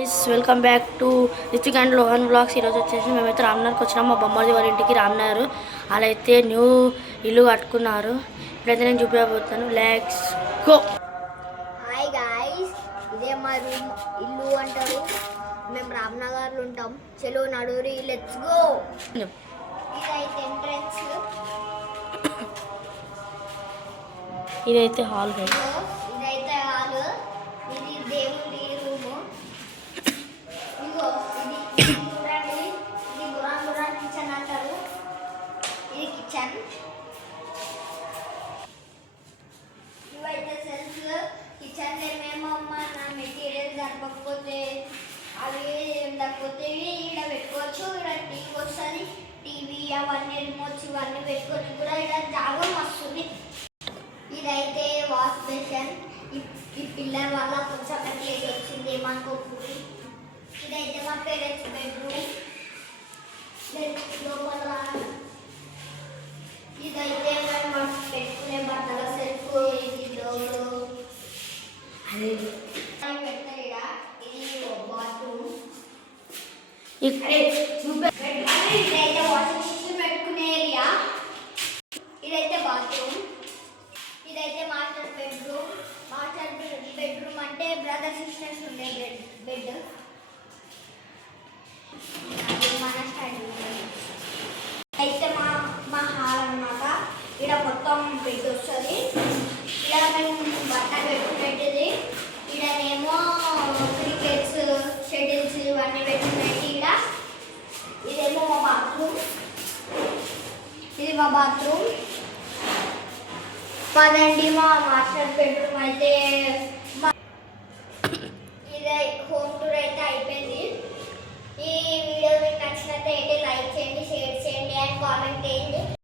Welcome back to Ritik and Lohan blogs. ఈరోజు వచ్చేసి మేమైతే రామ్నగర్కి వచ్చినాం. మా బొమ్మది వాళ్ళ ఇంటికి రామ్నగర్. అలా అయితే న్యూ ఇల్లు కట్టుకున్నారు. ఇప్పుడైతే నేను చూపించబోతున్నాను. Let's go. హాయ్ గాయ్స్, ఇదే మా రూమ్. ఇల్లు అంటారు. మేము రామ్నగర్లో ఉంటాం. చలో నడూరి, లెట్స్ గో. ఇదైతే ఎంట్రన్స్. ఇదైతే హాల్. ఇదైతే హాల్. ఇది దేవుడి రూము. ఇగో ఇది చూడండి, ఇది గురాంగురా కిచెన్ అంటారు. ఇది కిచెన్. ఇవైతే సెల్ఫ్. కిచెన్ ఏమేమో నా మెటీరియల్ సరిపోతే అవి ఉండకపోతే ఇక్కడ పెట్టుకోవచ్చు. ఇక్కడ టీవీ వస్తుంది. టీవీ అవన్నీ రిమోట్స్ ఇవన్నీ పెట్టుకోవచ్చు కూడా. ఇక్కడ జాగం వస్తుంది. ఇదైతే వాష్ బేసిన్. ఈ పిల్లర్ వల్ల కొంచెం ప్లేస్ వచ్చింది, ఏమనుకోకూడదు. ఇదైతే మా పేరెంట్స్ బెడ్రూమ్. లోపల ఇదైతే మేము పెట్టుకునే బట్టల సెల్ఫ్. ఇది డోరు పెడతారు. ఇది బాత్రూమ్. ఇదైతే వాషింగ్ మిషన్ పెట్టుకునే ఏరియా. ఇదైతే బాత్రూమ్. ఇదైతే మాస్టర్ బెడ్రూమ్. మాస్టర్ బెడ్రూమ్ అంటే బ్రదర్ సిస్టర్స్ ఉండే బెడ్. మన స్టడీ అయితే మా హాల్ అన్నమాట. ఇక్కడ మొత్తం బెడ్ వస్తుంది. ఇక్కడ మేము బట్ట పెట్టుకునేది. ఇక్కడనేమో క్రికెట్స్, షటిల్స్ ఇవన్నీ పెట్టుకునేది. ఇక్కడ ఇదేమో మా బాత్రూమ్. ఇది మా బాత్రూమ్. పదండి మా మాస్టర్ బెడ్రూమ్. అయితే ఇదే హోమ్